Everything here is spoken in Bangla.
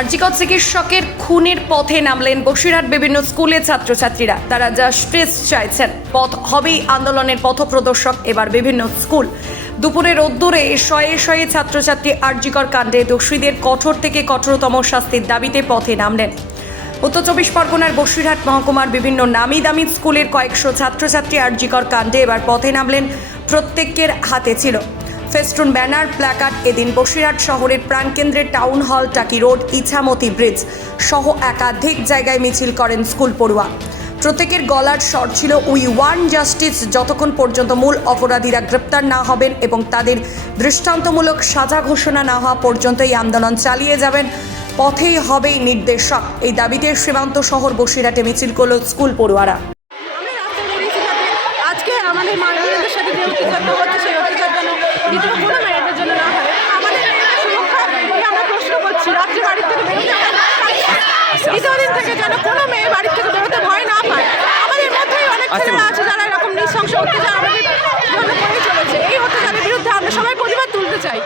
আরজিকর চিকিৎসকের খুনের পথে নামলেন বসিরহাট বিভিন্ন স্কুলের ছাত্রছাত্রীরা। তারা জাস্টিস চাইছেন। পথ হবেই আন্দোলনের পথপ্রদর্শক এবার বিভিন্ন স্কুল। দুপুরে রোদ্দুরে শয়ে শয়ে ছাত্রছাত্রী আরজিকর কাণ্ডে দোষীদের কঠোর থেকে কঠোরতম শাস্তির দাবিতে পথে নামলেন। উত্তর চব্বিশ পরগনার বসিরহাট মহকুমার বিভিন্ন নামি দামি স্কুলের কয়েকশো ছাত্রছাত্রী আরজিকর কাণ্ডে এবার পথে নামলেন। প্রত্যেকের হাতে ছিল ফেস্টুন, ব্যানার, প্ল্যাকার্ড। এদিন বসিরহাট শহরের প্রাণকেন্দ্রে টাউন হল, টাকি রোড, ইছামতি ব্রিজ সহ একাধিক জায়গায় মিছিল করেন স্কুল পড়ুয়া। প্রত্যেকের গলার স্বর ছিল উই ওয়ান্ট জাস্টিস। যতক্ষণ পর্যন্ত মূল অপরাধীরা গ্রেপ্তার না হবেন এবং তাদের দৃষ্টান্তমূলক সাজা ঘোষণা না হওয়া পর্যন্ত এই আন্দোলন চালিয়ে যাবেন। পথেই হবেই নির্দেশক। এই দাবিতে সীমান্ত শহর বসিরহাটে মিছিল করল স্কুল পড়ুয়ারা। আজকে আমাদের মায়েদের সাথে যে অত্যাচারটা হচ্ছে সেই অত্যাচার যেন দ্বিতীয় কোনো মেয়েদের জন্য না হয়। আমাদের মেয়েদের সুরক্ষা নিয়ে আমরা প্রশ্ন করছি। রাত্রে বাড়ির থেকে বেরোতে দ্বিতীয় দিন থেকে যেন কোনো মেয়ে বাড়ির থেকে বেরোতে ভয় না পায়। আমাদের মধ্যেই অনেক ছেলেরা আছে যারা এরকম নৃশংস অত্যাচার আমাদের জন্য করে চলেছে। এই অত্যাচারের বিরুদ্ধে আমরা সবাই প্রতিবাদ তুলতে চাই।